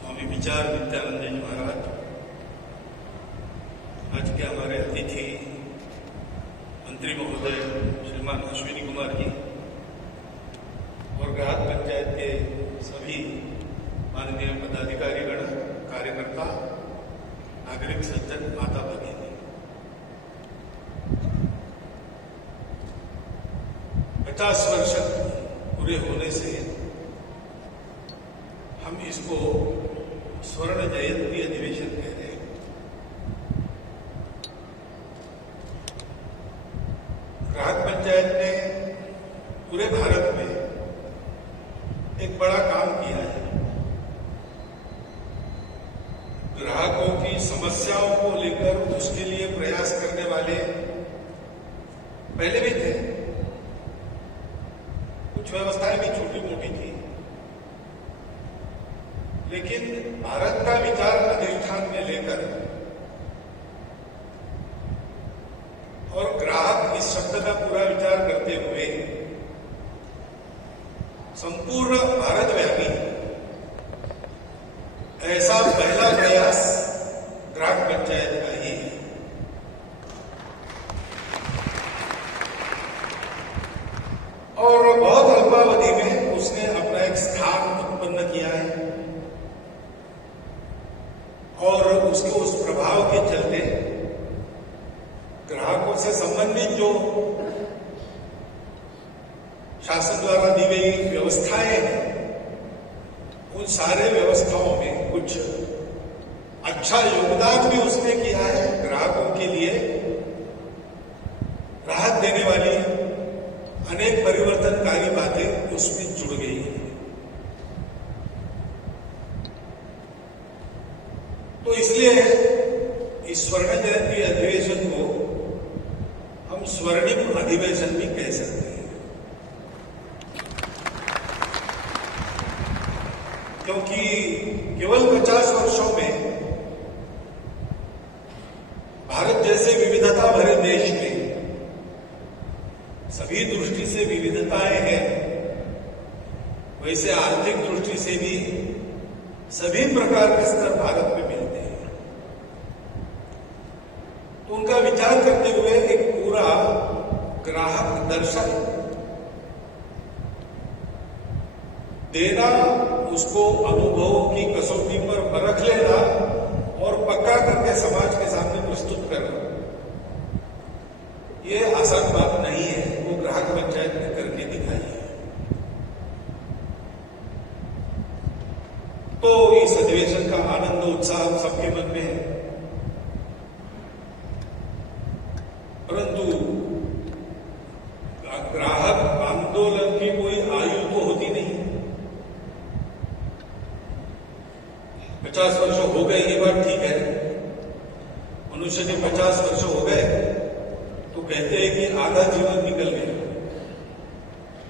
स्वामी विचार नित्यानंद जी महाराज, आज के हमारे अतिथि मंत्री महोदय श्रीमान अश्विनी कुमार जी और ग्राहक पंचायत के सभी माननीय पदाधिकारीगण, कार्यकर्ता, नागरिक सज्जन, माता भगिनी, 50 वर्ष पूरे होने से हम इसको स्वर्ण जयंती अधिवेशन कहते हैं। ग्राहक पंचायत ने पूरे भारत में एक बड़ा काम किया है। ग्राहकों की समस्याओं को लेकर उसके लिए प्रयास करने वाले पहले भी थे। कुछ व्यवस्थाएं भी छोटी मोटी थी, लेकिन भारत का विचार अधिष्ठान में लेकर और ग्राहक इस शब्द का पूरा विचार करते हुए संपूर्ण भारतव्यापी ऐसा पहला प्रयास ग्राहक पंचायत का ही है। और बहुत अल्पावधि में उसने अपना एक स्थान उत्पन्न किया है और उसके उस प्रभाव के चलते ग्राहकों से संबंधित जो शासन द्वारा दी गई व्यवस्थाएं हैं, उन सारे व्यवस्थाओं में कुछ अच्छा योगदान भी उसने किया है। ग्राहकों के लिए राहत देने वाली अनेक परिवर्तनकारी बातें उसमें जुड़ गई हैं। तो इसलिए इस स्वर्ण जयंती अधिवेशन को हम स्वर्णिम अधिवेशन भी कह सकते हैं, क्योंकि केवल 50 वर्षों में भारत जैसे विविधता भरे देश में सभी दृष्टि से विविधताएं हैं, वैसे आर्थिक दृष्टि से भी सभी प्रकार के स्तर भारत में मिलते हैं। तो उनका विचार करते हुए एक पूरा ग्राहक दर्शन देना, उसको अनुभवों की कसौटी पर परख लेना और पक्का करके समाज के सामने प्रस्तुत करना, ये आसान बात नहीं है। वो ग्राहक पंचायत ने करके दिखाई है। तो इस अधिवेशन का आनंद उत्साह सबके मन में है, परंतु ग्राहक आंदोलन की कोई आयु तो होती नहीं। 50 वर्ष हो गए, ये बात ठीक है। मनुष्य के 50 वर्ष हो गए तो कहते हैं कि आधा जीवन निकल गया,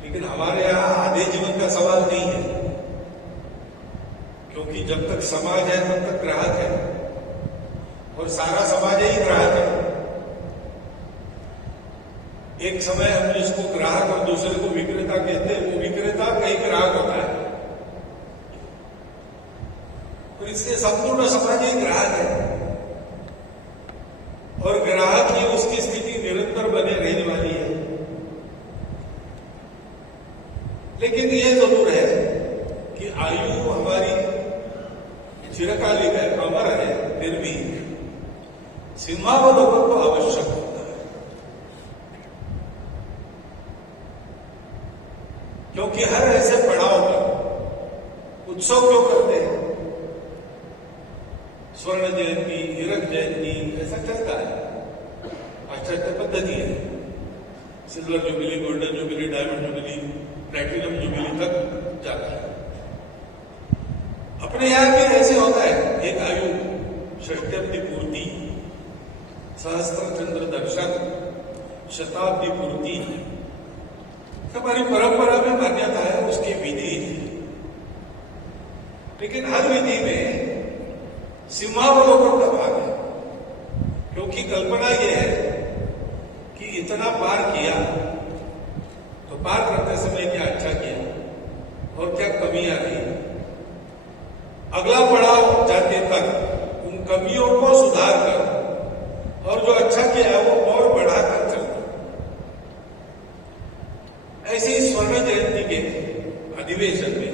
लेकिन हमारे यहां आधे जीवन का सवाल नहीं है, क्योंकि जब तक समाज है तब तक ग्राहक है और सारा समाज ही ग्राहक है। एक समय हम जिसको ग्राहक और दूसरे को विक्रेता कहते हैं, वो विक्रेता कई ग्राहक होता है, तो इसलिए संपूर्ण समाज ही ग्राहक है और ग्राहक की उसकी स्थिति निरंतर बने रहने वाली है। लेकिन यह जरूर है कि आयु हमारी चिरकालिक है, अमर है, फिर भी सीमावलोकन को आवश्यक होता है, क्योंकि हर ऐसे पड़ाव पर उत्सव क्यों करते हैं? स्वर्ण जयंती, हीरक जयंती ऐसा चलता है, पाश्चात्य पद्धति है। Silver jubilee, golden jubilee, diamond jubilee, platinum jubilee तक जाता है। अपने यहां भी ऐसे होता है, एक आयु, षष्ट्यब्दी पूर्ति, सहस्त्र चंद्र दर्शन, शताब्दी पूर्ति, हमारी परंपरा में मान्यता है, उसकी विधि है। लेकिन हर विधि में सीमावलोकन का भाग है, क्योंकि कल्पना यह है कि इतना पार किया तो पार करते समय क्या अच्छा किया और क्या कमियां रही। अगला पड़ाव जाते तक उन कमियों को सुधार कर और जो अच्छा किया है वो और बढ़ाकर चलना। ऐसी स्वर्ण जयंती के अधिवेशन में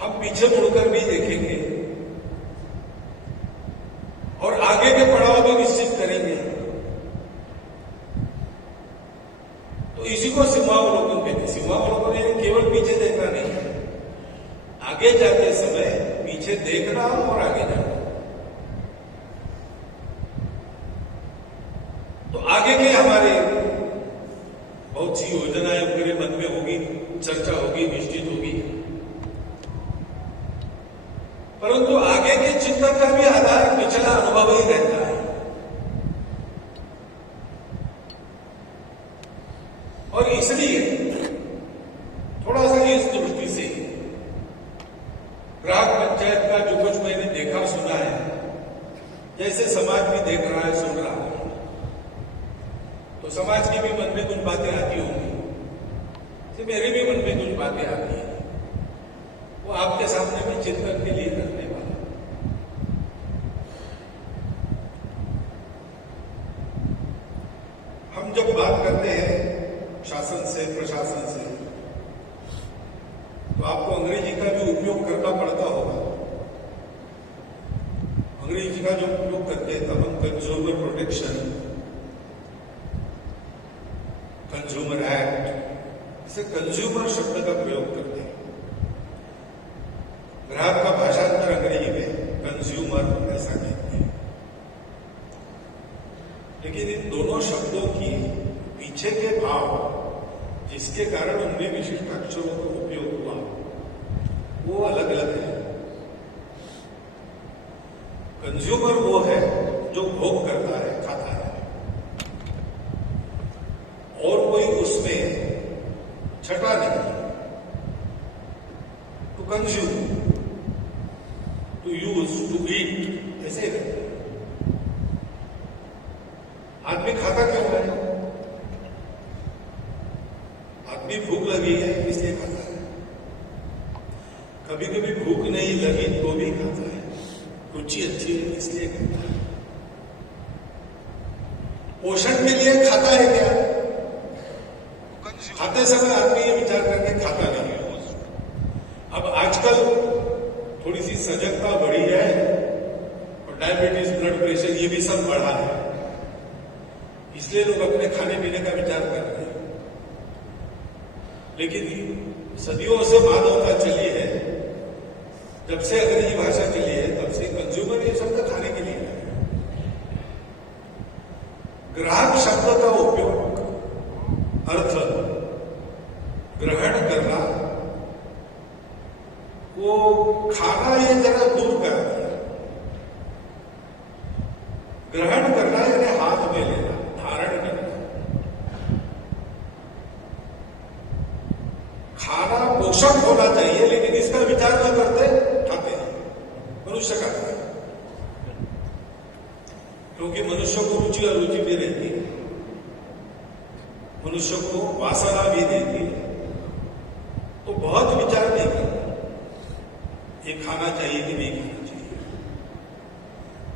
हम पीछे मुड़कर भी देखेंगे और आगे के पड़ाव भी निश्चित करेंगे। तो इसी को सीमावलोकन कहते हैं। सीमावलोकन यानी केवल पीछे देखना नहीं है, आगे जाते समय पीछे देखना और आगे जाना। तो आगे के हमारे बहुत सी योजनाएं मेरे मन में होगी, चर्चा होगी, निश्चित होगी, परंतु आगे के चिंतन का भी आधार पिछला अनुभव ही रहता है। और इसलिए थोड़ा सा इस दृष्टि से ग्राम पंचायत का जो कुछ मैंने देखा सुना है, जैसे समाज भी देख रहा है, सुन रहा है, तो समाज के भी मन में कुछ बातें आती होंगी, तो मेरे भी मन में कुछ बातें आती हैं, वो आपके सामने मैं चिंतन के लिए रखने वाला। हम जब बात करते हैं शासन से, प्रशासन से, तो आपको अंग्रेजी का भी उपयोग करना पड़ता होगा। अंग्रेजी का जो उपयोग करते हैं तब हम कंज्यूमर प्रोटेक्शन, कंज्यूमर एक्ट, इसे कंज्यूमर शब्द का प्रयोग करते हैं। ग्राहक का भाषांतर अंग्रेजी में कंज्यूमर ऐसा कहते हैं। लेकिन इन दोनों शब्दों की पीछे के भाव, जिसके कारण उनमें विशिष्ट अक्षरों का उपयोग हुआ, वो अलग अलग है। कंज्यूमर वो है जो भोग करता है, खाता है, और कोई उसमें छटा नहीं। To consume, to use, to eat, ऐसे ही रहता है। आदमी खाता क्यों है? आदमी भूख लगी है इसलिए खाता है, कभी कभी भूख नहीं लगी तो भी खाता है, रुचि अच्छी है इसलिए खाता है। पोषण के लिए खाता है क्या? खाते समय आदमी ये विचार करके खाता नहीं है। अब आजकल थोड़ी सी सजगता बढ़ी है और डायबिटीज, ब्लड प्रेशर, ये भी सब बढ़ा है, इसलिए लोग अपने खाने पीने का विचार कर रहे हैं। लेकिन सदियों से मानवता चली है, जब से अंग्रेजी भाषा चली है तब से कंज्यूमर ये शब्द खाने के लिए है। ग्राहक शब्द का उपयोग अर्थ ग्रहण करना, वो खाना ये जरा दूर कर दिया। ग्रहण करना यानी हाथ में लेना, धारण करना। खाना पोषक होना चाहिए, लेकिन इसका विचार न करते खाते हैं। मनुष्य खाता है क्योंकि मनुष्य को रुचि अरुचि भी रहती है, मनुष्य को वासना भी देती है, तो बहुत विचार नहीं करता ये खाना चाहिए कि नहीं खाना चाहिए।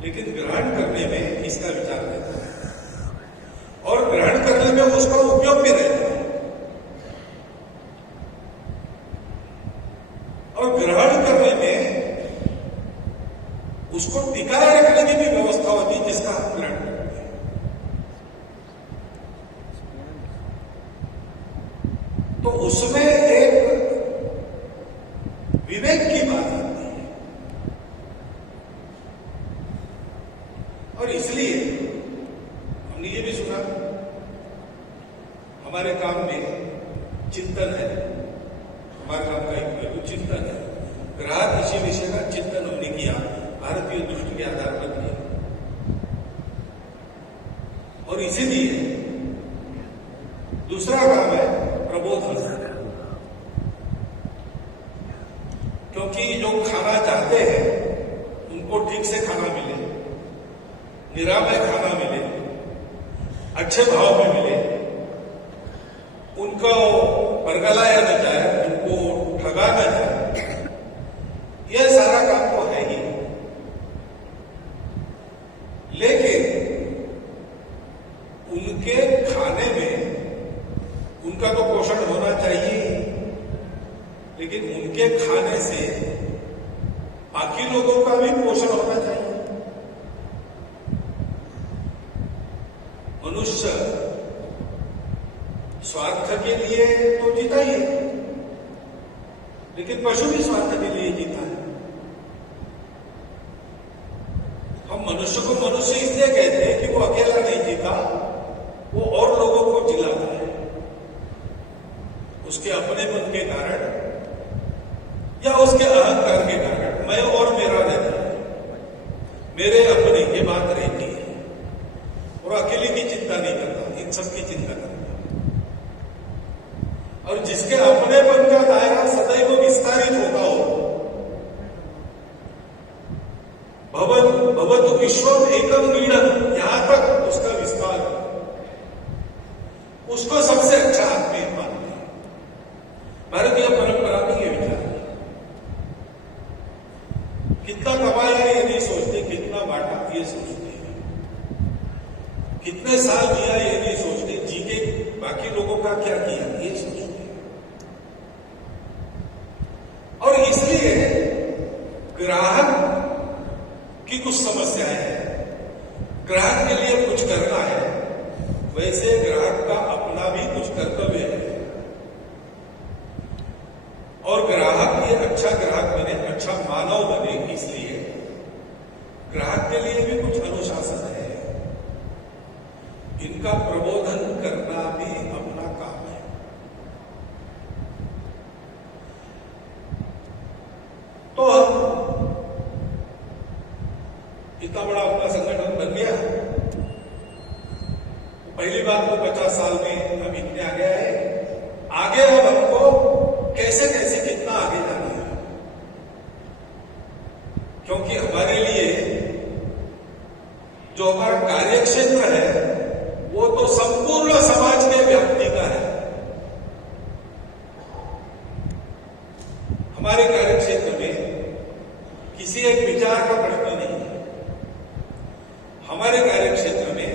लेकिन ग्रहण करने में इसका विचार रहता है और ग्रहण करने में उसका उपयोग भी रहता है। और ग्रहण करने में उसको टिकाए रखने की भी व्यवस्था होती है जिसका हम ग्रहण करते हैं। तो उसमें एक विवेक की बात आती है और इसलिए हमने ये भी सुना, हमारे काम में चिंतन है, हमारे काम का एक चिंतन है, ग्राहक इसी विषय का चिंतन हमने किया, भारतीय दृष्टि के आधार पर किया। और इसीलिए दूसरा काम है प्रबोधन, क्योंकि जो खाना चाहते हैं उनको ठीक से खाना मिले, निरामय खाना मिले, अच्छे भाव में मिले, उनको परगलाया न जाए, उनको ठगा न जाए, खाने से बाकी लोगों का भी पोषण होना चाहिए। मनुष्य स्वार्थ के लिए तो जीता ही है, लेकिन पशु भी स्वार्थ के लिए जीता है। हम मनुष्य को मनुष्य इसलिए कहते हैं कि वो अकेला नहीं जीता, वो और लोगों को जिलाता है। उसके अपनेपन के कारण या उसके अहंकार के कारण मैं और मेरा रहता है, मेरे अपने ये बात रहती है, और अकेले की चिंता नहीं करता, इन सब की चिंता करता। और जिसके अपनेपन का दायरा सदैव विस्तारित होता हो, भवतु विश्वम एकम मीडम, यहां तक उसका विस्तार, उसको सबसे अच्छा आत्मीय मानते हैं। भारतीय परंपरा में यह विचार है। कितना कमाया ये नहीं सोचते, कितना बांटा ये सोचते हैं, कितने साल जिया ये नहीं सोचते, जी के बाकी लोगों का क्या किया ये सोचते हैं। और इसलिए ग्राहक की कुछ समस्याएं हैं। ग्राहक के लिए कुछ करना है, वैसे ग्राहक का अपना भी कुछ कर्तव्य है। और ग्राहक ये अच्छा ग्राहक बने, अच्छा मानव बने, इसलिए ग्राहक के लिए भी कुछ अनुशासन है। इनका प्रबोधन करना भी अपना काम है। तो हम इतना बड़ा अपना संगठन बन गया। पहली बात तो 50 साल में हम इतने आगे आए, आगे अब हमको कैसे कैसे कितना आगे जाना है, क्योंकि हमारे लिए जो हमारा कार्यक्षेत्र है वो तो संपूर्ण समाज के व्याप्ति का है। हमारे कार्यक्षेत्र में किसी एक विचार का प्रश्न नहीं है। हमारे कार्यक्षेत्र में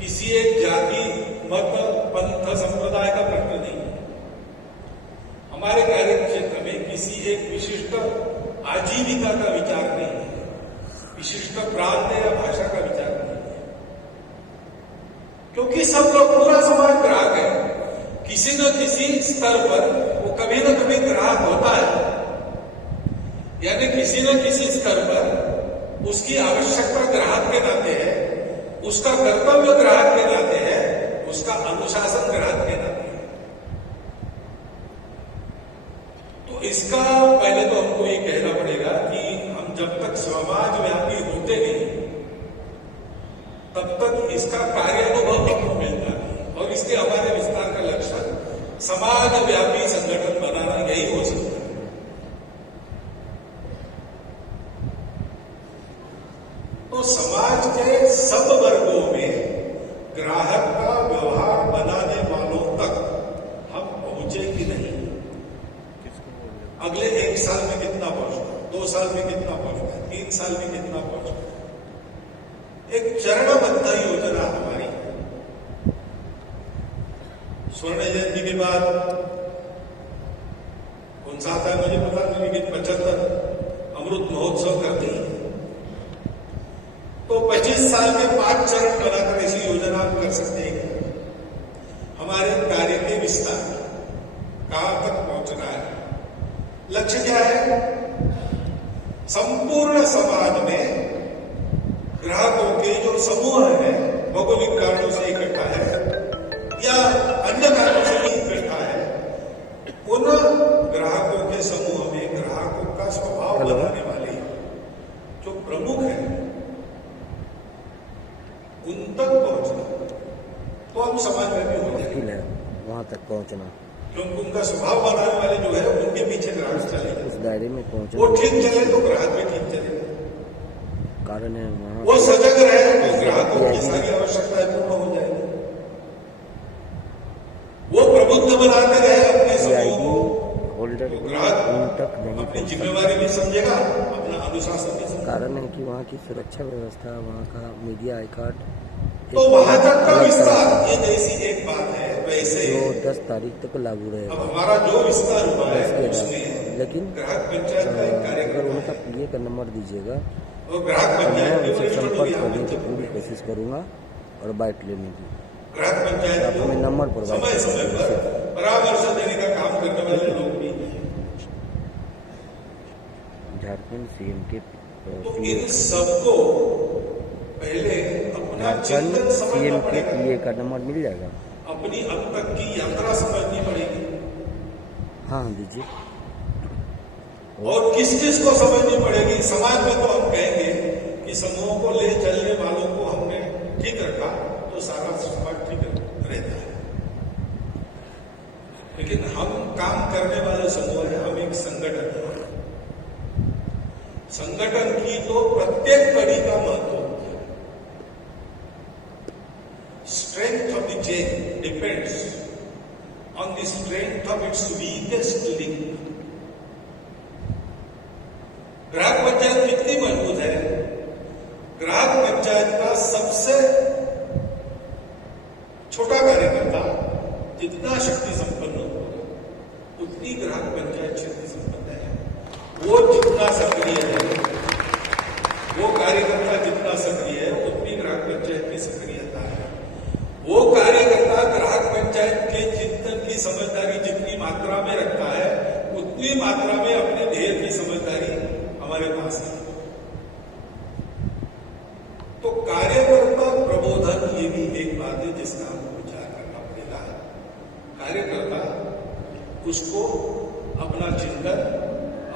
किसी एक जाति, मत, पंथ, संप्रदाय का प्रश्न नहीं है। हमारे कार्यक्षेत्र में किसी एक विशिष्ट आजीविका का विचार नहीं है, विशिष्ट प्रांत या भाषा का विचार नहीं है, क्योंकि सब लोग, पूरा समाज ग्राहक है। किसी न किसी स्तर पर वो कभी न कभी ग्राहक होता है, यानी किसी न किसी स्तर पर उसकी आवश्यकता ग्राहक के नाते है, उसका कर्तव्य ग्राहक के नाते है, उसका अनुशासन ग्राहक के नाते है। तो इसका पहले तो हमको ये कहना पड़ेगा कि हम जब तक समाज व्यापी होते नहीं, तब तक इसका कार्यानुभव हमको मिलता नहीं। और इसके हमारे विस्तार का लक्ष्य समाज व्यापी संगठन बनाना यही हो सकता है। तो समाज के सब वर्गों में ग्राहक का व्यवहार बनाने वालों तक हम पहुंचे कि नहीं, अगले 1 साल में कितना पहुंचना, 2 साल में कितना पहुंचना, 3 साल में कितना पहुंचना, एक चरणबद्ध योजना हमारी। स्वर्ण जयंती के बाद कौन सा आता है मुझे पता नहीं, लेकिन 75 अमृत महोत्सव करते हैं। तो 25 साल में 5 चरण बनाकर ऐसी योजना हम कर सकते हैं। हमारे कार्य के विस्तार कहां तक पहुंचना है, लक्ष्य क्या है? संपूर्ण समाज में ग्राहकों के जो समूह है, भौगोलिक कारणों से इकट्ठा है या अन्य कारणों से भी इकट्ठा है, उन ग्राहकों के समूह में ग्राहकों का स्वभाव बनाने वाले जो प्रमुख है, उन तक पहुंचना, तो हम समाज में भी हो जाएंगे। वहां तक पहुंचना, क्योंकि उनका स्वभाव बनाने वाले जो है उनके पीछे ग्राहक चलेगा, उस दायरे में पहुंचना, वो ठीक चले तो ग्राहक भी ठीक चलेगा। कारण है वो सजग रहे तो ग्राहकों की सारी आवश्यकताएं पूर्ण हो जाएगी। वो प्रबुद्ध बनाते रहे अपने समूह को, होल्डर तो ग्राहक अपनी जिम्मेवारी भी समझेगा, अपना अनुशासन भी समझेगा। कारण है कि वहाँ की सुरक्षा व्यवस्था, वहाँ का मीडिया आई कार्ड, तो वहां तक का विस्तार, ये जैसी एक बात है वैसे जो 10 तारीख तक लागू रहेगा। अब हमारा जो विस्तार हुआ है उसमें लेकिन ग्राहक पंचायत का एक अगर कार्यक्रम उनका है पीए का नंबर दीजिएगा और ग्राहक तो मैं पंचायत के उनसे वरिष्ठ लोग संपर्क यहाँ करने की पंचायत पूरी कोशिश करूंगा और बाइट लेने की। ग्राहक पंचायत आप हमें नंबर प्रोवाइड समय समय पर परामर्श देने का काम करने वाले लोग भी हैं। झारखंड सीएम के तो इन सबको पहले अपना झारखंड चिंतन समझना सीएम के पड़ेगा, पीए का नंबर मिल जाएगा। अपनी अब तक की यात्रा समझनी पड़ेगी हाँ दीजिए। और किस किस को समझनी पड़ेगी। समाज में तो हम कहेंगे कि समूहों को ले चलने वालों को हमने ठीक रखा तो सारा समाज ठीक रहता है, लेकिन हम काम करने वाले समूह है, हम एक संगठन है। संगठन की तो प्रत्येक कड़ी का महत्व होता है। Strength of the chain depends on the strength of its weakest link. ग्राहक पंचायत कितनी मजबूत है? ग्राहक पंचायत का सबसे छोटा कार्यकर्ता जितना शक्ति संपन्न होगा उतनी ग्राहक पंचायत शक्ति संपन्न है। वो जितना सक्रिय है, वो कार्यकर्ता जितना सक्रिय है उतनी ग्राहक पंचायत की सक्रियता है। वो कार्यकर्ता ग्राहक पंचायत के चिंतन की समझदारी जितनी मात्रा में रखता है उतनी मात्रा में अपने ध्येय की समझदारी हमारे पास है। तो कार्यकर्ता प्रबोधन ये भी एक बात है जिसका हमको विचार करना पड़ेगा। कार्यकर्ता उसको अपना चिंतन,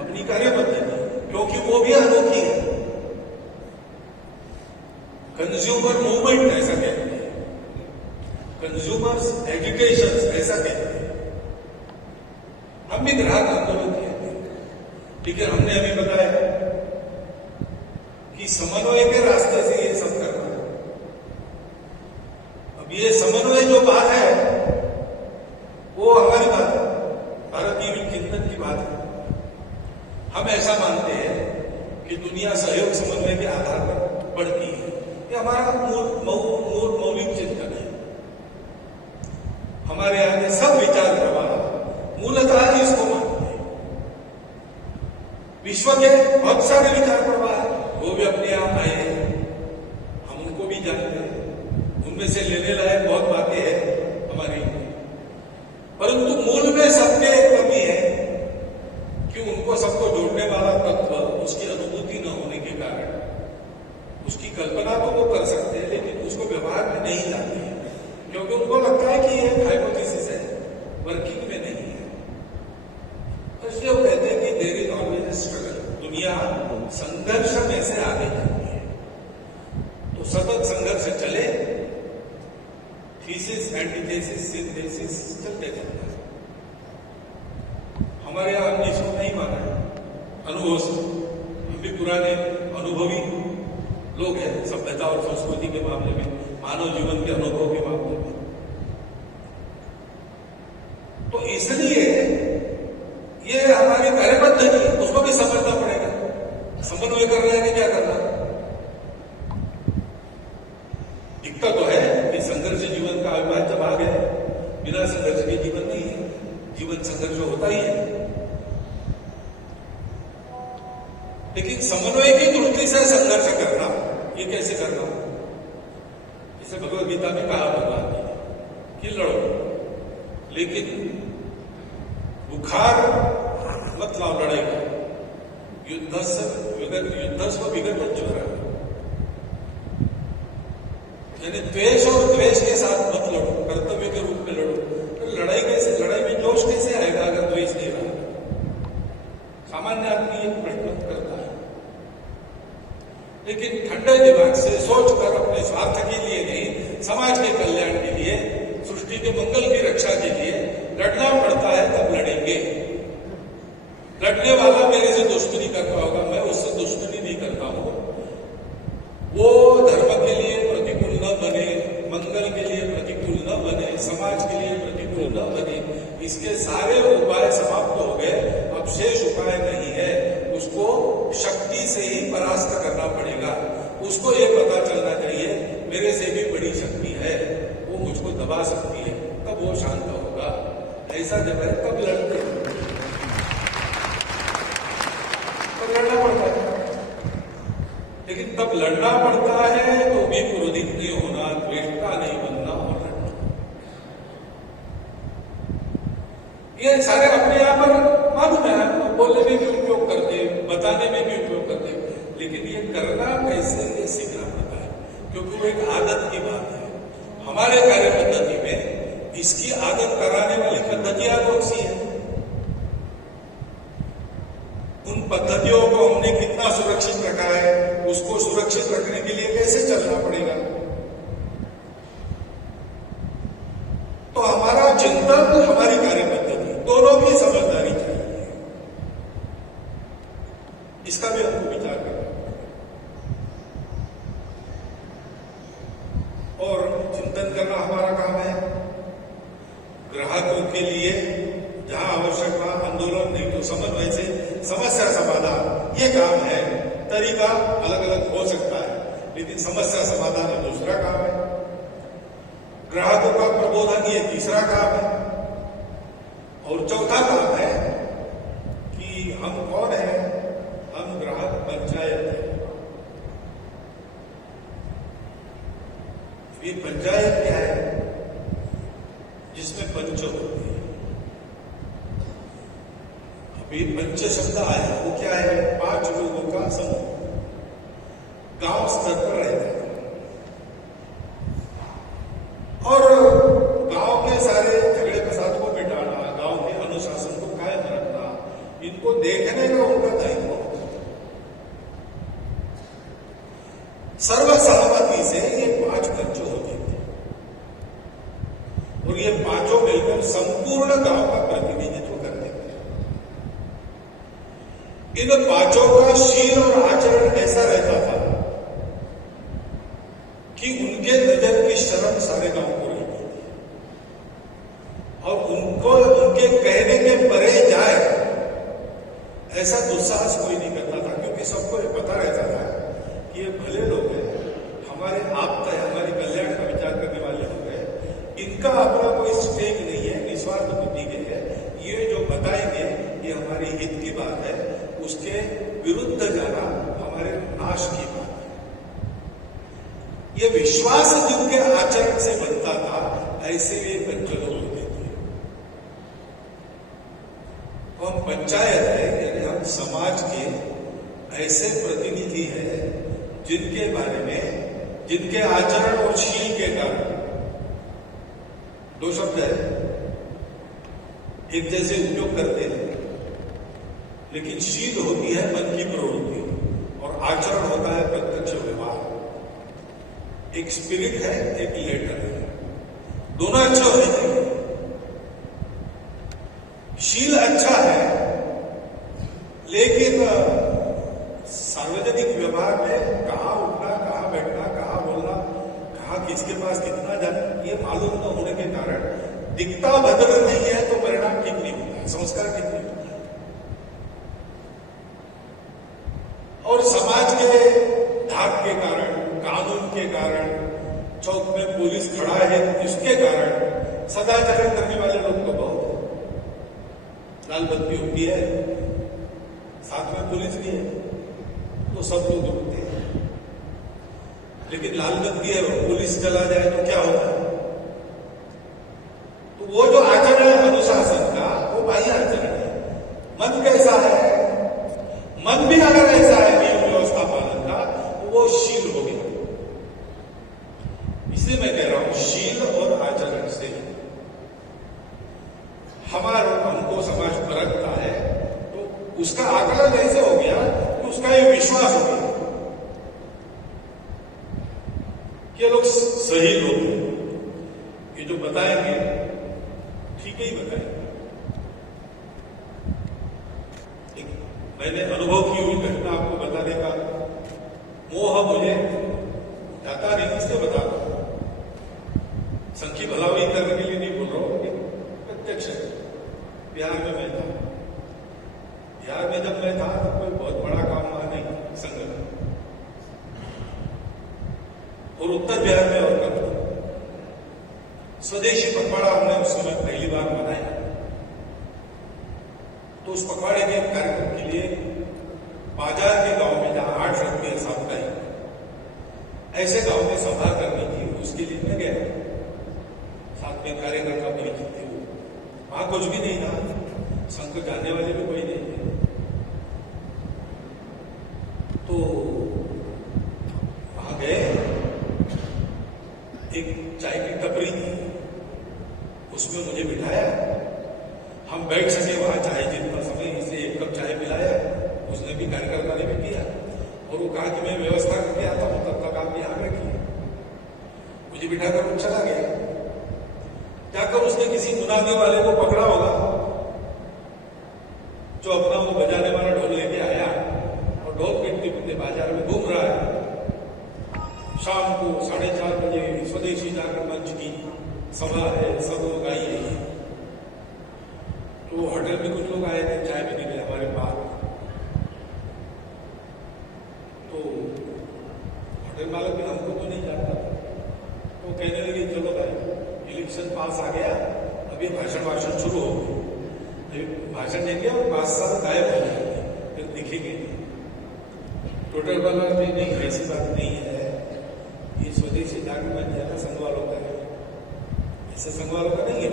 अपनी कार्य पद्धति, क्योंकि वो भी अनोखी है। कंज्यूमर मूवमेंट ऐसा कहते हैं, कंज्यूमर्स एजुकेशन ऐसा कहते हैं, हम भी ग्राहक आंदोलन कहते हैं। लेकिन हमने अभी बताया कि समन्वय के रास्ते से ये सब करना है। अब ये समन्वय जो बात है वो हमारी बात है, भारतीय चिंतन की बात है। हम ऐसा मानते हैं कि दुनिया सहयोग समन्वय के आधार पर बढ़ती है। ये हमारा मौलिक चिंतन है। हमारे यहाँ के सब विचार प्रवाह मूलतः इसको मानते हैं। विश्व के बहुत सारे विचार प्रवाह वो भी अपने आप आए हैं, हम उनको भी जानते हैं। उनमें से लेने लायक बहुत बातें हैं हमारे लिए, परंतु मूल में सबके एक कमी है कि उनको सबको जोड़ने वाला तत्व उसकी अनुभूति न होने के कारण उसकी कल्पना तो वो कर सकते हैं लेकिन उसको व्यवहार में नहीं लाते हैं, क्योंकि उनको लगता है कि ये हाइपोथेसिस है, वर्किंग में नहीं है। इसलिए वो कहते हैं कि देयर इज ऑलवेज स्ट्रगल। दुनिया संघर्ष में से आगे जाती है, तो सतत संघर्ष चले। थीसिस, एंटीथेसिस, सिंथेसिस चलते जाता है। हमारे यहाँ हमने इसको नहीं माना है अनुभव से। हम भी पुराने अनुभवी लोग हैं सभ्यता और संस्कृति के मामले में, मानव जीवन के अनुभव के मामले में। तो इसलिए ये हमारी कार्यपद्धति है, उसको भी समझना पड़ेगा। समन्वय कर रहे हैं कि क्या करना। दिक्कत तो है कि संघर्ष जीवन का अविभाज्य भाग है। बिना संघर्ष के जीवन नहीं है, जीवन संघर्ष होता ही है। लेकिन समन्वय की दृष्टि से संघर्ष करना, ये कैसे करना? इसे भगवद गीता में कहा भगवान ने कि लड़ो, लेकिन बुखार मत लाओ लड़ाई का। युद्धस्व विगत ज्वर, यानी द्वेष और द्वेष के साथ मत लड़ो, कर्तव्य के रूप में लड़ो। तो लड़ाई कैसे, लड़ाई में जोश कैसे आएगा अगर द्वेष नहीं रहा? सामान्य आदमी एक प्रश्न करता है, लेकिन ठंडे दिमाग से सोचकर अपने स्वार्थ के लिए नहीं, समाज के कल्याण के लिए, सृष्टि के मंगल की रक्षा के लिए लड़ना पड़ता है, तब लड़ेंगे। लड़ने वाला मेरे से दुश्मनी करता होगा, मैं उससे दुश्मनी नहीं करता हूं। वो धर्म के लिए प्रतिकूल न बने, मंगल के लिए प्रतिकूल न बने, समाज के लिए प्रतिकूल न बने, इसके सारे उपाय समाप्त हो गए। अब शेष उपाय नहीं है, उसको शक्ति से ही परास्त करना पड़ेगा। उसको ये पता चलना चाहिए मेरे से भी बड़ी शक्ति है, वो मुझको दबा सकती है, तब वो शांत होगा। ऐसा जब है तब लड़ते हैं। तो लड़ना पड़ता है। लेकिन तब लड़ना पड़ता है तो भी क्रोधित नहीं होना, द्वेषता नहीं बनना और लड़ना। ये सारे अपने यहां पर मालूम है, बोलने में भी उपयोग करते, बताने में भी उपयोग करते, लेकिन ये करना कैसे ये सीखना पड़ता है, क्योंकि वो एक आदत की बात है। हमारे कार्य पद्धति में इसकी आदत कराने वाली पद्धतियां कौन सी है, उन पद्धतियों को हमने कितना सुरक्षित रखा है, उसको सुरक्षित रखने के लिए कैसे चलना पड़ेगा। तो हमारा चिंतन, हमारी कार्य पद्धति दोनों की समझदारी चाहिए, इसका भी हमको विचार करना और चिंतन करना हमारा काम है। ग्राहकों के लिए जहां आवश्यक वहां आंदोलन नहीं तो समन्वय से समस्या समाधान, ये काम है। तरीका अलग अलग हो सकता है, लेकिन समस्या समाधान दूसरा काम है, ग्राहकों का प्रबोधन ये तीसरा काम है, और चौथा काम है कि हम कौन है, हम ग्राहक पंचायत है। ये पंचायत क्या है, जिसमें पंच होते हैं। अभी पंच शब्द आया, वो क्या है, 5 लोगों का समूह गांव स्तर पर रहता है और गांव के सारे झगड़े फसाद को मिटाना, गांव के अनुशासन को कायम रखना, इनको देखने का उनका दायित्व होता है। सर्वसहमति से ये 5 पंच होते थे और ये पांचों मिलकर संपूर्ण गांव का प्रतिनिधित्व करते थे। इन पांचों का शील और आचरण ऐसा रहता था कि उनके नजर की शर्म सारे गांव को रहती थी और उनको उनके कहने के परे जाए ऐसा दुस्साहस कोई नहीं करता था, क्योंकि सबको पता रहता था कि ये भले लोग हैं, हमारे आप्त है, हमारे कल्याण का विचार करने वाले लोग हैं, इनका अपना कोई स्टेक नहीं है, निस्वार्थ बुद्धि के है, ये जो बताएंगे ये हमारे हित की बात है, उसके विरुद्ध जाना हमारे नाश की बात है। ये विश्वास जिनके आचरण से बनता था, ऐसे वे पंच लोग होते थे। तो हम पंचायत है, यानी हम समाज के ऐसे प्रतिनिधि हैं जिनके बारे में, जिनके आचरण और शील के कारण, 2 शब्द है, एक जैसे उपयोग करते हैं, लेकिन शील होती है मन की प्रवृत्ति और आचरण होता है प्रत्यक्ष व्यवहार। एक स्पिरिट है, एक लेटर है, दोनों अच्छे होने चाहिए। शील अच्छा है, लेकिन सार्वजनिक व्यवहार में कहां उठना, कहां बैठना, कहां बोलना, कहां किसके पास कितना जाना, ये मालूम न होने के कारण दिखता भद्र नहीं है तो परिणाम ठीक नहीं होता, संस्कार ठीक नहीं होता। और समाज के धाक के कारण, कानून के कारण, चौक में पुलिस खड़ा है इसके कारण सदाचारण करने वाले लोग तो बहुत है। लाल बत्ती होती है, साथ में पुलिस भी है, तो सब लोग रुकते हैं। लेकिन लाल बत्ती है, पुलिस चला जाए तो क्या होता है? तो वो जो आचरण है अनुशासन का, वो बाह्य आचरण है। मन कैसा है? मन भी अगर ऐसा है नियम व्यवस्था पालन का, तो वो शील हो गया। इसलिए मैं कह रहा हूं, शील और आचरण से हमको समाज परखता है, तो उसका आकलन ऐसे हो गया कि उसका ये विश्वास हो गया कि लोग सही लोग हैं, ये जो बताएंगे ठीक ही बताएंगे। मैंने अनुभव की हुई घटना आपको बताने का मोह मुझे जाता नहीं, इसलिए बता रहा हूं। संखी भलावरी करने के लिए नहीं बोल रहा हूं, प्रत्यक्ष है। बिहार में मैं था, बिहार में जब मैं था तो कोई बहुत बड़ा काम वहां नहीं, संगठन, और उत्तर बिहार में और करता स्वदेशी पखवाड़ा हमने उस समय पहली बार मनाया। तो उस पखवाड़े के कार्यक्रम के लिए ऐसे गांव में सभा करनी थी, उसके लिए मैं गया, साथ में कार्यकर्ता परिचित थे। वहां कुछ भी नहीं था, संघ जाने वाले भी कोई नहीं थे। तो वहां गए, एक चाय की टपरी थी, उसमें मुझे बिठाया, हम बैठ सके वहां चाय जितना समय, इसे एक कप चाय पिलाया, उसने भी कार्यकर्ता ने भी किया, और वो कहा कि मैं व्यवस्था करके आता हूं, तब तक आप यहां बैठिए। मुझे बिठाकर वो चला गया। जाकर उसने किसी मुनादी वाले को पकड़ा होगा, जो अपना वो बजाने वाला ढोल लेके आया और ढोल पीटते पीटते बाजार में घूम रहा है। शाम को 4:30 बजे स्वदेशी जागर मंच की सभा है, सब लोग आइए। तो होटल में कुछ लोग आए थे चाय पीने के लिए हमारे पास। तो होटल मालिक भी हमको तो नहीं जानता, तो कहने लगे चलो भाई इलेक्शन पास आ गया, अब ये भाषण शुरू हो गए, भाषण देंगे और 5 साल गायब हो जाएंगे, फिर दिखेंगे नहीं। टोटल वाला नहीं, ऐसी बात नहीं है, ये स्वदेशी जागर बन जाना संघ वालों का है, ऐसे संघ वालों का नहीं है,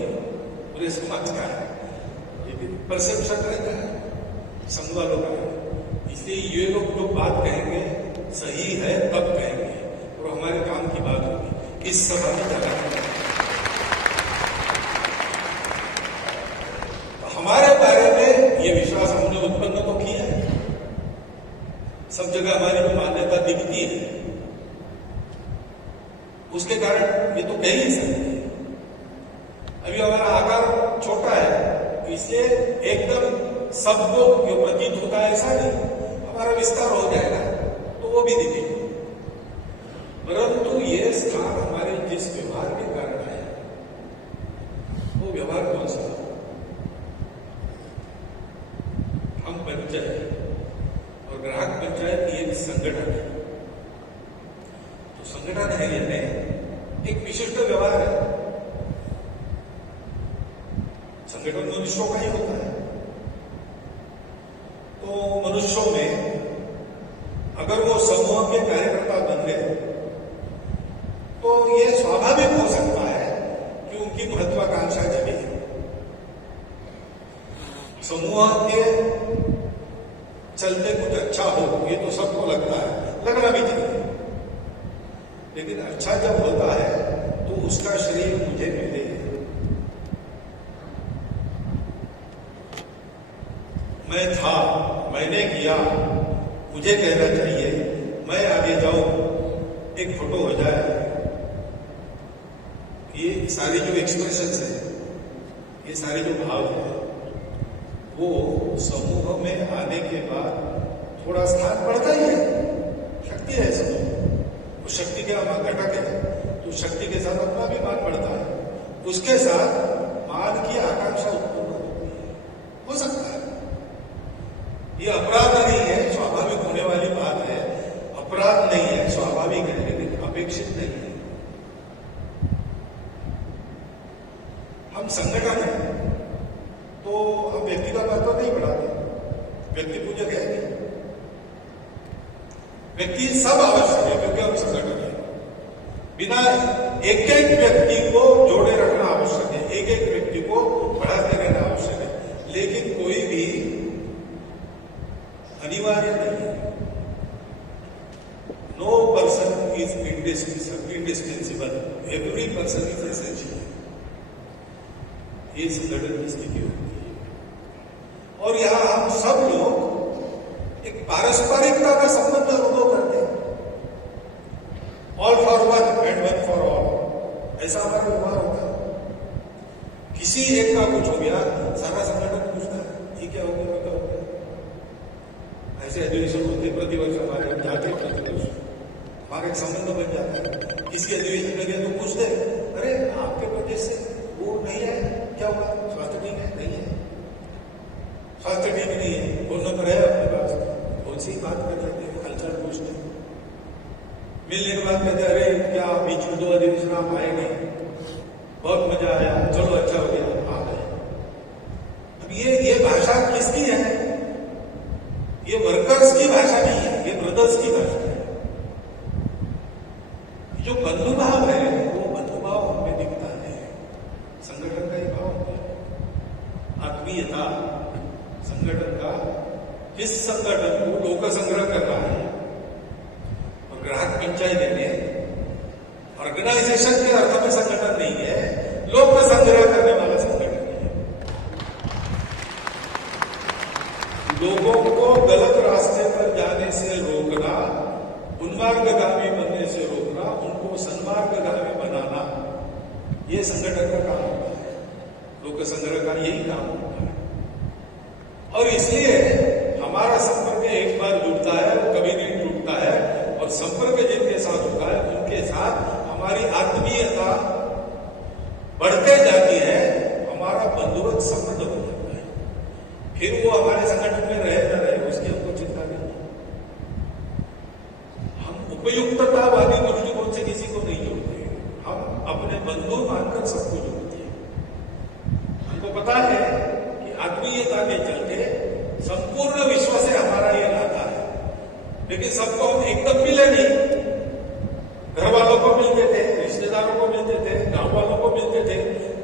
पूरे समाज का है, लेकिन परसेप्शन रहता है संघ वालों का है। इसलिए ये लोग जो बात कहेंगे सही है तब कहेंगे, और हमारे काम की बात होगी इस सभा में जाना। हमारे बारे में ये विश्वास हमने उत्पन्न तो किया है, सब जगह हमारी जो मान्यता दिखती है, उसके कारण ये तो कह ही सकते हैं। अभी हमारा आकार छोटा है, इसलिए एकदम सबको जो प्रतीत होता है ऐसा नहीं, हमारा विस्तार हो जाएगा तो वो भी दिखेगा। परंतु ये स्थान हमारे जिस व्यवहार के कारण है, वो व्यवहार कौन सा? हम पंचायत और ग्राहक पंचायत एक संगठन है, तो संगठन है, यानी एक विशिष्ट व्यवहार है। संगठन मनुष्यों का ही होता है, तो मनुष्यों में अगर वो समूह के कार्यकर्ता बन गए तो ये स्वाभाविक हो सकता है कि उनकी महत्वाकांक्षा जगे। समूह के चलते कुछ अच्छा हो, ये तो सबको लगता है, लगना भी चाहिए, लेकिन अच्छा जब होता है तो उसका श्रेय मुझे मिले। मैं था, मैंने किया, मुझे कहना चाहिए, मैं आगे जाऊं, एक फोटो हो जाए। ये सारी जो एक्सप्रेशंस है, ये सारे जो भाव है, वो समूह में आने के बाद थोड़ा स्थान बढ़ता ही है। शक्ति है समूह, वो शक्ति के घटक है, तो शक्ति के साथ अपना भी मान बढ़ता है, उसके साथ मान की आकांक्षा उत्पन्न होती है। हो सकता है ये अपराध नहीं है, स्वाभाविक होने वाली बात है, अपराध नहीं है, स्वाभाविक है, लेकिन अपेक्षित नहीं है। हम संगठन है तो हम व्यक्ति का महत्व नहीं बढ़ाते, व्यक्ति पूजक है नहीं, व्यक्ति सब आवश्यक है, क्योंकि हम संगठन है। बिना एक एक व्यक्ति को जोड़े रखना आवश्यक है, एक एक व्यक्ति को बढ़ाते रहना आवश्यक है, लेकिन कोई भी अनिवार्य नहीं है। No person is indispensable, every person is essential. ये संगठन की स्थिति होती है, और यहां हम सब लोग एक पारस्परिकता का संबंध अनुभव करते हैं। All for one and one for all, ऐसा हमारा व्यवहार होता है। किसी एक का कुछ हो गया, सारा संगठन पूछता है ये क्या हो गया, क्या हो गया। ऐसे अधिवेशन होते प्रतिवर्ष, हमारे जाते प्रतिवर्ष हमारा एक संबंध बन जाता है। किसी अधिवेशन में गए तो पूछते, अरे आपके प्रदेश से वो नहीं है, क्या हुआ, स्वास्थ्य ठीक है, नहीं है, स्वास्थ्य ठीक नहीं है, फोन नंबर है अपने पास, कौन सी बात कर सकते हैं, हालचाल पूछते हैं। मिलने के बाद कहते, अरे क्या बीच में 2 अधिवेशन आप आए नहीं, बहुत मजा आया, चलो अच्छा हो गया, आ गए। अब ये भाषा किसकी है? ये वर्कर्स की भाषा नहीं है, ये ब्रदर्स की भाषा है। जो बंधुभाव है वो बंधुभाव हमें दिखता है, संगठन का ही भाव होता है। आत्मीयता संगठन का, इस संगठन को लोक संग्रह करना है और ग्राहक पंचायत देने, ऑर्गेनाइजेशन के अर्थ में संगठन नहीं है, लोक संग्रह करने वाला संगठन है। लोगों को गलत रास्ते पर जाने से रोकना, उन्मार्गगामी बनने से रोकना, उनको सन्मार्गगामी बनाना, ये संगठन का काम होता है। लोक संग्रह का यही काम होता है। और इसलिए हमारा संपर्क एक बार जुड़ता है, कभी नहीं टूटता है, और संपर्क जिनके साथ होता है उनके साथ हमारी आत्मीयता बढ़ते जाती है, हमारा बंधुत्व संबंध हो जाता है। फिर वो हमारे संगठन में रहे न रहे उसकी हमको चिंता नहीं है। हम उपयुक्ततावादी दृष्टिकोण से किसी को नहीं जोड़ते, हम अपने बंधु मानकर सबको जोड़ते हैं। हमको पता है कि आत्मीयता के चलते संपूर्ण विश्व से हमारा ये नाता है, लेकिन सबको हम एकदम मिले नहीं। घर वालों को मिलते थे, रिश्तेदारों को मिलते थे, गांव वालों को मिलते थे,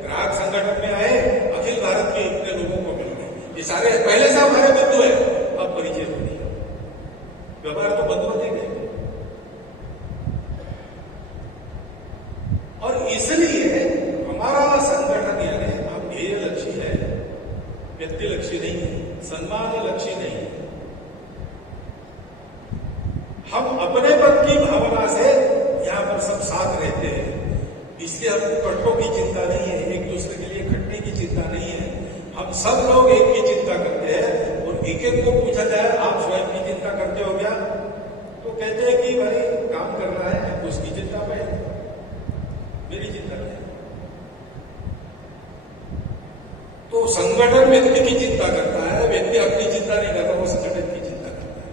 ग्राहक संगठन में आए, अखिल भारत के इतने लोगों को मिल गए। ये सारे पहले से हमारे बंधु है, अब परिचय हो नहीं, व्यवहार तो बंधु होते गए। और इसलिए हमारा संगठन यानी हम ध्येय लक्ष्य है, व्यक्ति लक्ष्य नहीं है, सम्मान लक्ष्य नहीं है। हम अपने पद की भावना से यहां पर सब साथ रहते हैं, इसलिए हमको कट्टों की चिंता नहीं है, एक दूसरे के लिए खटने की चिंता नहीं है। हम सब लोग एक की चिंता करते हैं। और एक एक को पूछा जाए आप स्वयं की चिंता करते हो क्या, तो कहते हैं कि भाई काम करना है, उसकी चिंता में, मेरी चिंता नहीं है। तो संगठन व्यक्ति की चिंता करता है, व्यक्ति अपनी चिंता नहीं करता, वो संगठन की चिंता करता है।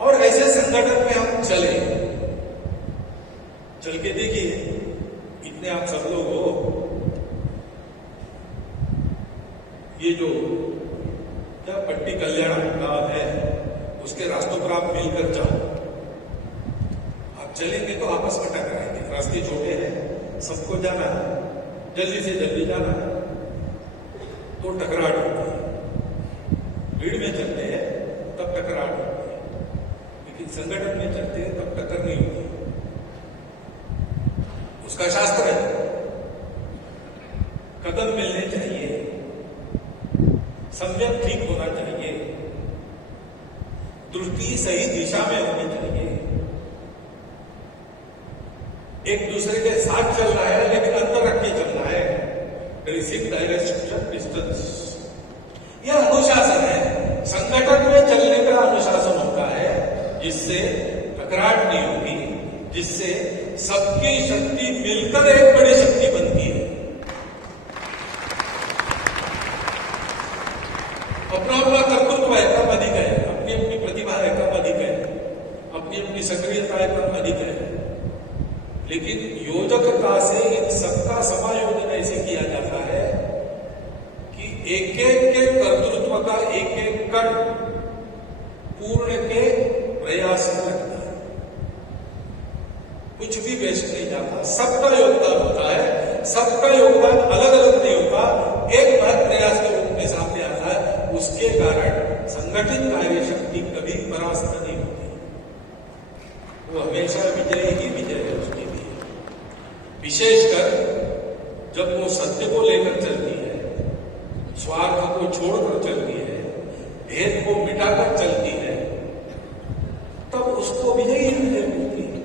और ऐसे संगठन में हम चल के देखिए, इतने आप सब लोग हो, ये जो क्या पट्टी कल्याण गांव है उसके रास्तों पर आप मिलकर जाओ। आप चलेंगे तो आपस में टकराएंगे, रास्ते छोटे हैं, सबको जाना है, जल्दी से जल्दी जाना है, तो टकराहट होती है। भीड़ में चलते हैं तब टकराहट होती है, लेकिन संगठन में चलते हैं तब टक्कर नहीं होती। उसका शास्त्र है, कदम मिलने चाहिए, संयम ठीक होना चाहिए, दृष्टि सही दिशा में होनी चाहिए, एक दूसरे के साथ चलना है लेकिन अंतर रख के चलना है, रिसीव डायरेक्शन डिस्टेंस, यह अनुशासन है। संगठन में चलने का अनुशासन होता है जिससे टकराहट नहीं होगी, जिससे सबकी शक्ति मिलकर एक बड़ी शक्ति बनती है। अपना अपना कर्तृत्व है कम अधिक है, अपनी अपनी प्रतिभा है कम अधिक है, अपनी अपनी सक्रियता है कम अधिक है, लेकिन योजकता से इन सबका समायोजन ऐसे किया जाता है कि एक एक के कर्तृत्व का एक एक कण पूर्ण के प्रयास में लगता है, कुछ भी वेस्ट नहीं जाता, सबका योगदान होता है। सबका योगदान अलग अलग नहीं होता, एक बार प्रयास के रूप में सामने आता है, उसके कारण संगठित कार्य शक्ति कभी परास्त नहीं होती, वो हमेशा विजय ही विजय है उसके लिए। विशेषकर जब वो सत्य को लेकर चलती है, स्वार्थ को छोड़कर चलती है, भेद को मिटाकर चलती है, तब उसको विजय ही विजय मिलती है।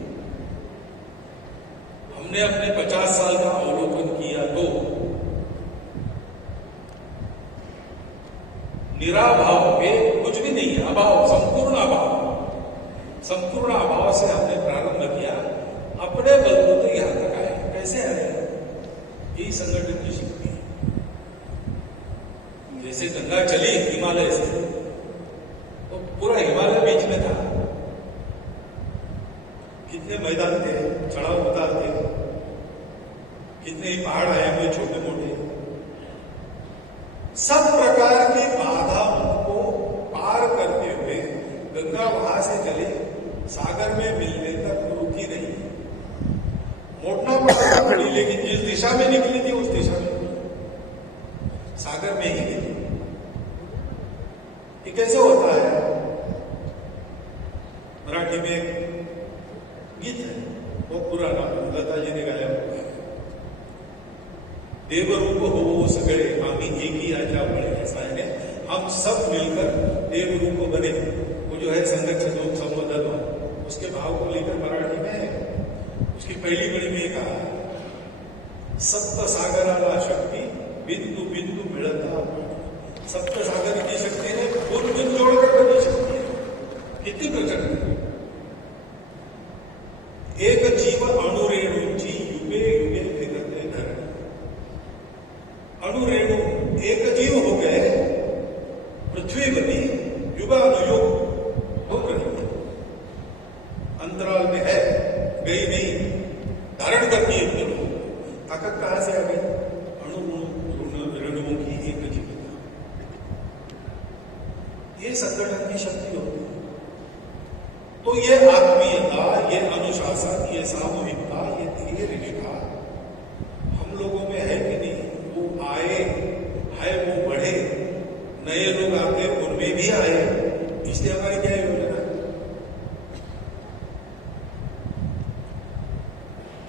हमने अपने 50 साल का अवलोकन किया तो निराभाव पे कुछ भी नहीं है, अभाव, संपूर्ण अभाव, संपूर्ण अभाव से हमने प्रारंभ किया, अपने बलबूते यहां तक आए। कैसे आए? यही संगठन की शक्ति है। जैसे गंगा चली हिमालय से, तो पूरा हिमालय बीच में था, दिशा में निकली थी उस दिशा में सागर में ही गिरी। ये कैसे होता है? मराठी में एक गीत है, वो पुराना, लता जी ने गाया हुआ है, देवरूप हो सगळे आम्ही एकी आजा बळे। ऐसा है, हम सब मिलकर देवरूप बने। वो जो है संरक्षण संवर्धन, उसके भाव को लेकर मराठी में उसकी पहली बड़ी में कहा, सप्त सागराला शक्ती बिंदु बिंदु मिळता। सप्त सागर की शक्ति है, बुन बुन जोड़कर बनी शक्ति है। कितनी प्रचंड है। एक जीव अणुरेणूंची युगे युगे फिरते धरण। अणुरेणु एक जीव हो गए, पृथ्वी बनी, युगानुयुग हो रही है, अंतराल में है, गई नहीं, धारण करती है अपने लोग। ताकत कहां से आ गई? रेणुओं की एक जीवता, ये संगठन की शक्ति होती है। तो ये आत्मीयता, ये अनुशासन, ये सामूहिकता, ये धीरे रिश्ता हम लोगों में है कि नहीं? वो आए है, वो बढ़े, नए लोग आते उनमें भी आए। इसलिए हमारी क्या योजना है?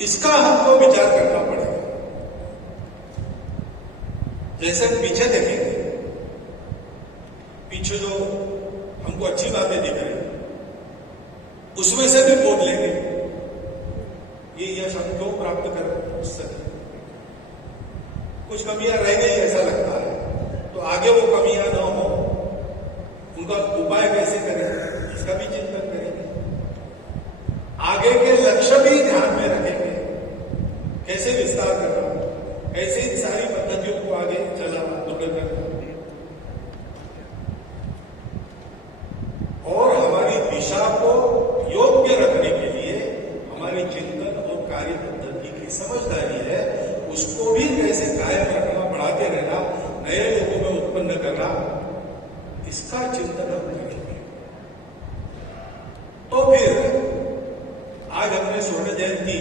इसका हमको विचार करना पड़ेगा। जैसे हम पीछे देखेंगे, पीछे जो हमको अच्छी बातें दिख रही, उसमें से भी बोल लेंगे, ये यश हम क्यों प्राप्त कर सके? कुछ कमियां रह गई ऐसा लगता है, तो आगे वो कमियां ना हो, उनका उपाय कैसे करें, इसका भी चिंतन करेंगे। आगे के लक्ष्य भी ध्यान में रखेंगे, कैसे विस्तार करना, कैसे इन सारी पद्धतियों को आगे चलाना, दृढ़ करना, और हमारी दिशा को योग्य रखने के लिए हमारी चिंतन और कार्य पद्धति की समझदारी है, उसको भी कैसे कायम रखना, बढ़ाते रहना, नए लोगों में उत्पन्न करना, इसका चिंतन हम करेंगे। तो फिर आज हमने स्वर्ण जयंती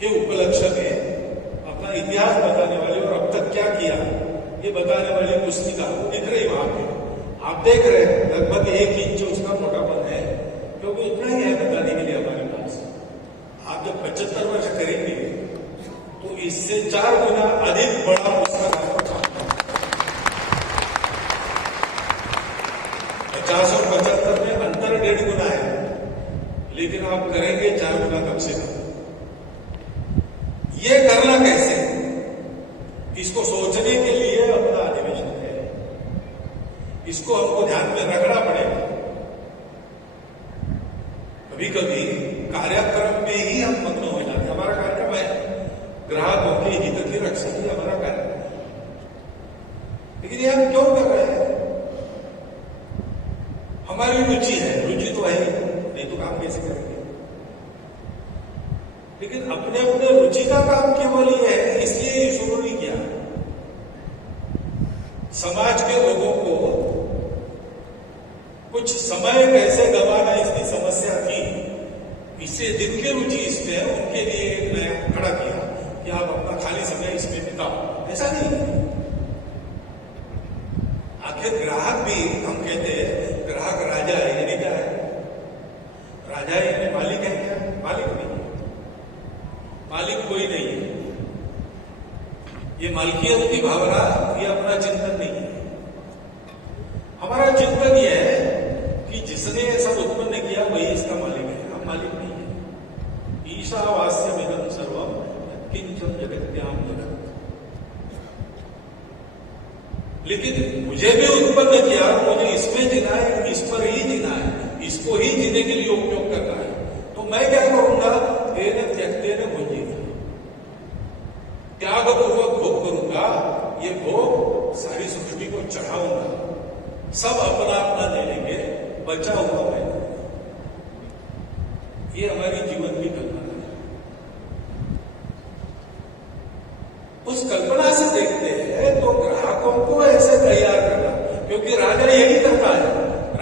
के उपलक्ष्य में अपना इतिहास बताने वाली और अब तक क्या किया ये बताने वाली पुस्तिका वो दिख रही वहां पे, आप देख रहे हैं। लगभग 1 इंच उसका मोटापन है, क्योंकि उतना ही है बताने के लिए हमारे पास। आप जब 75 वर्ष करेंगे तो इससे 4 गुना अधिक बड़ा पुस्तक आपको 50 और 75 में अंतर 1.5 गुना है, लेकिन आप करेंगे 4 गुना कम से कम। ये करना कैसे? इसको सोचने के लिए अपना अधिवेशन है, इसको हमको ध्यान में रखना पड़ेगा। कभी कभी कार्यक्रम में ही हम मग्न हो जाते हैं। हमारा कार्यक्रम है ग्राहकों के हित की रक्षा, ही हमारा कार्यक्रम है, लेकिन ये हम क्यों कर रहे हैं? हमारी रुचि है, रुचि तो है, नहीं तो काम कैसे करेंगे? लेकिन अपने अपने रुचि का काम केवल ये है, इसलिए शुरू नहीं किया। समाज के लोगों को कुछ समय कैसे गंवाना इसकी समस्या थी, इससे जिनकी रुचि इसमें है उनके लिए एक नया खड़ा किया कि आप अपना खाली समय इसमें बिताओ। ऐसा नहीं, आखिर ग्राहक भी, हम कहते हैं ग्राहक राजा है, यानी क्या है? राजा है यानी मालिक है क्या? मालिक नहीं, मालिक कोई नहीं है। ये मालकियत की भावना, ये अपना चिंतन नहीं है। हमारा चिंतन यह है कि जिसने सब उत्पन्न किया वही इसका मालिक है, हम मालिक नहीं है। ईशावास्यमिदं सर्वं यत्किंचन जगत्याम जगत्। लेकिन मुझे भी उत्पन्न किया, मुझे इसमें जीना है, इस पर ही जीना है, इसको ही जीने के लिए उपयोग करना है। तो मैं क्या करूंगा? तेन त्यक्तेन भुंजीता, त्यागपूर्वक भोग करूंगा। ये भोग सारी सृष्टि को चढ़ाऊंगा, सब अपना अपना ले लेंगे, बचा हुआ मैं। ये हमारी जीवन की कल्पना है। उस कल्पना से देखते हैं तो ग्राहकों को ऐसे तैयार करना, क्योंकि राजा यही करता है।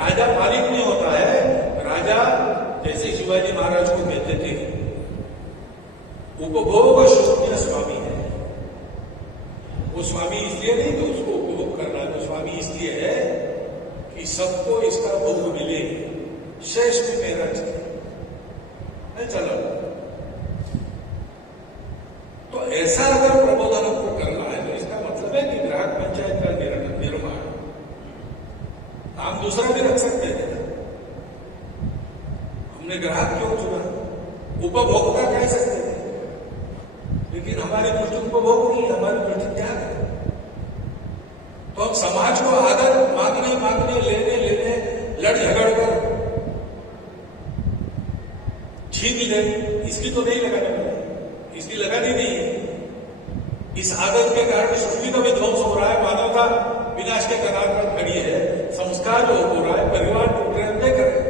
राजा मालिक नहीं होता है। राजा जैसे शिवाजी महाराज को कहते थे, उपभोग कि सबको इसका भोग मिले, शेष भी मेरा चले, नहीं चला। तो ऐसा अगर प्रबोधन को करना है तो इसका मतलब है कि ग्राहक पंचायत का निर्माण, नाम दूसरा भी रख सकते थे, हमने ग्राहक क्यों चुना, उपभोक्ता कह सकते थे, लेकिन हमारी दृष्टि उपभोग नहीं, हमारी दृष्टि त्याग है। तो हम समाज को आदर मांगने लेने लड़ झगड़ कर छीन ले, इसकी तो नहीं लगाने वाले, इसकी लगानी नहीं है। इस आदत के कारण सृष्टि का भी ध्वंस हो रहा है, मानवता विनाश के कगार पर खड़ी है, संस्कार जो हो रहा है, परिवार टूट रहे, देख रहे।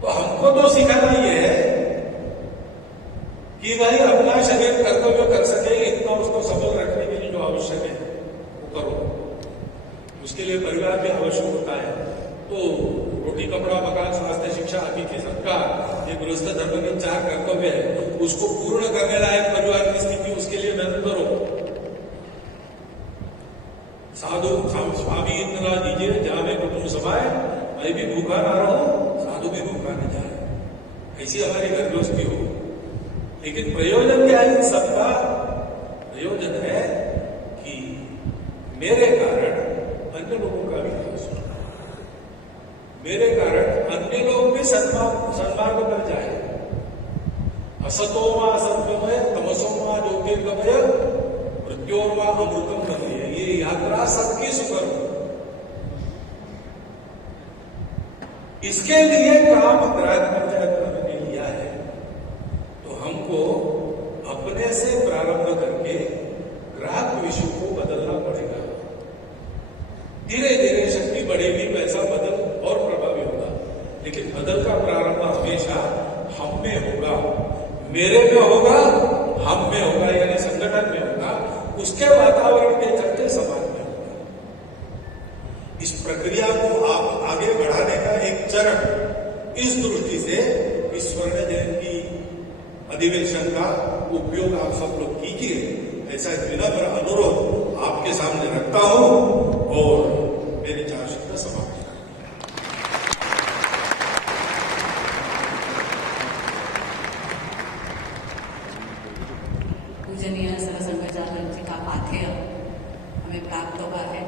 तो हमको तो सिखाना ये है कि भाई अपना शरीर कर्तव्य कर सके इतना उसको सबल रखने के लिए जो आवश्यक है वो करो। उसके लिए परिवार भी आवश्यक होता है। तो रोटी कपड़ा मकान स्वास्थ्य शिक्षा आदि के सबका ये गृहस्थ धर्म के 4 कर्तव्य है, उसको पूर्ण करने लायक परिवार की स्थिति, उसके लिए मेहनत करो। साधु स्वामी इतना दीजिए जहां में कुटुंब समाए, मैं भी भूखा ना रहूं, साधु भी भूखा न जाए, ऐसी हमारी घर गृहस्थी हो। लेकिन प्रयोजन क्या है? सबका प्रयोजन है कि मेरे कारण अन्य लोगों का भी विकास हो, मेरे कारण अन्य लोग भी सन्मार्ग पर जाए। असतोमा असत्यमय तमसोमा ज्योतिर्गमय मृत्योर्मा अमृतम बने, ये यात्रा सबकी सुकर हो। इसके लिए काम ग्राहक पंचायत ने लिया है। तो हमको अपने से प्रारंभ करके ग्राहक विषय को बदलना पड़ेगा। धीरे धीरे शक्ति बढ़ेगी, पैसा बदल और प्रभावी होगा, लेकिन बदल का प्रारंभ हमेशा हम में होगा, मेरे में होगा, हम में होगा, यानी संगठन में होगा, उसके वातावरण के चलते समाज में होगा। इस प्रक्रिया को आप आगे बढ़ाने का एक चरण इस दृष्टि से इस स्वर्ण जयंती अधिवेशन का उपयोग आप सब लोग कीजिए, ऐसा विनम्र अनुरोध आपके सामने रखता हूं और मेरे 4 शब्द समाप्त। पूजनीय सरसंघचार्य जी का पाथेय हमें प्राप्त हुआ है।